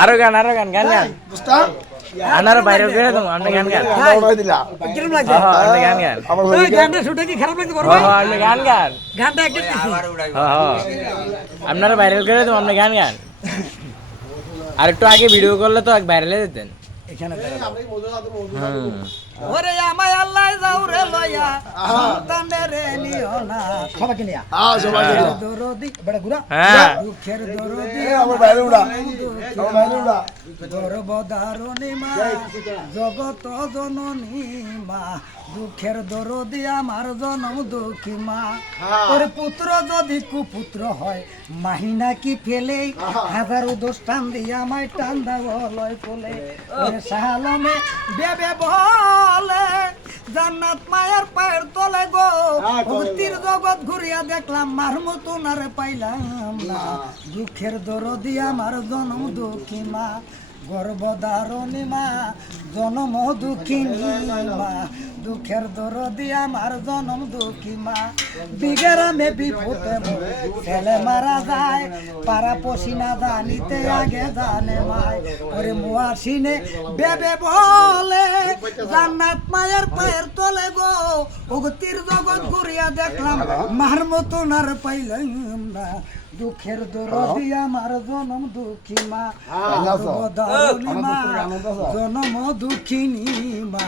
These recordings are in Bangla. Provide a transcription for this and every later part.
আরো গান গান গান আনারো বাইরে করে দাও আমরা গান গান কিরম লাগছে গান গান ওই গানটা শুটে কি খারাপ লাগছে বড় ভাই আমরা গান গান গানটা একটা আপনারা ভাইরাল করে দাও আমরা গান গান আর একটু আগে ভিডিও করলে তো ভাইরাল হয়ে যেতেন এখানে ওরে আমায় আল্লাহ যাও রে লয়া সন্তানে রে নিও না সবাইকে নিয়া সবাইকে দরদি বড় গুড়া দুঃখের দরদি আমার বাইরে উড়া আমার বাইরে উড়া গর্ভধারণী মা জগত জননী মা দুঃখের দরদি আমার জনম দুঃখী মা ওর পুত্র যদি কুপুত্র হয় মাহিনা কি ফেলে হাজারো দোষ টান দিয়ে আমায় টান দাও লয় ফলে ওরে সালামে বেবে বলে জান্নাত মায়ের পায়ের তলে গো ভক্তির জগৎ ঘুরিয়া দেখলাম মার মতন আর পাইলাম না দুঃখের দরদি আমার জনম দুঃখী মা গর্ভধারণী মা জনম দুঃখিনী মা দুঃখের দরদি আমার জনম দুঃখী মা বিগেরামে বিপদে ছেলে মারা যায় পাড়া পশিনা জানিতে আগে জানে মায় ওরে মুয়াসিনে বেবে বলে জান্নাত মায়ের পায়ের তলে গো ভক্তির জগৎ ঘুরিয়া দেখলাম মার মতন আর পাইলাম না দুঃখের দরদি আমার জনম দুঃখী মা গর্ভধারণী মা জনম দুঃখিনী মা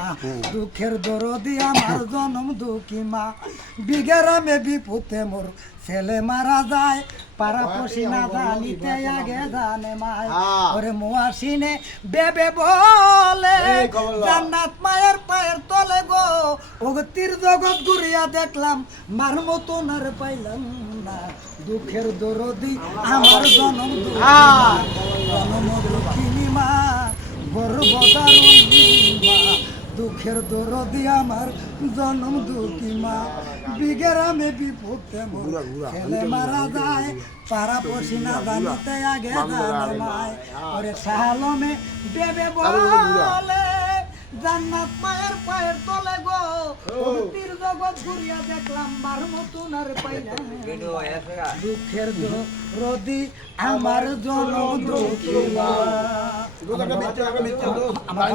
দুঃখের দরদি আমার জনম দুঃখী মা বিগেরামে বিপুতে মোর ছেলে মারা যায় পাড়া পশিনা জানিতে আগে জানে মায় ওরে মুয়াসিনে বেবে বলে জান্নাত মায়ের পায়ের তলে গো ভক্তির জগৎ ঘুরিয়া দেখলাম মার মতন আর পাইলাম না দুঃখের দরদি আমার জনম দুঃখিনী মা গর্ভধারণী মা দুঃখের দরদি আমার জনম দুঃখী মা বিগেরামে বিপদে ছেলে মারা যায় পাড়া পশিনা জানিতে আগে জানে মায় ওরে সালামে বেবে বলে জান্নাত মায়ের পায়ের তলে গো ভক্তির জগৎ ঘুরিয়া দেখলাম মার মতন আর পাইলাম দুঃখের দরদি আমার জনম দুঃখী মা আমার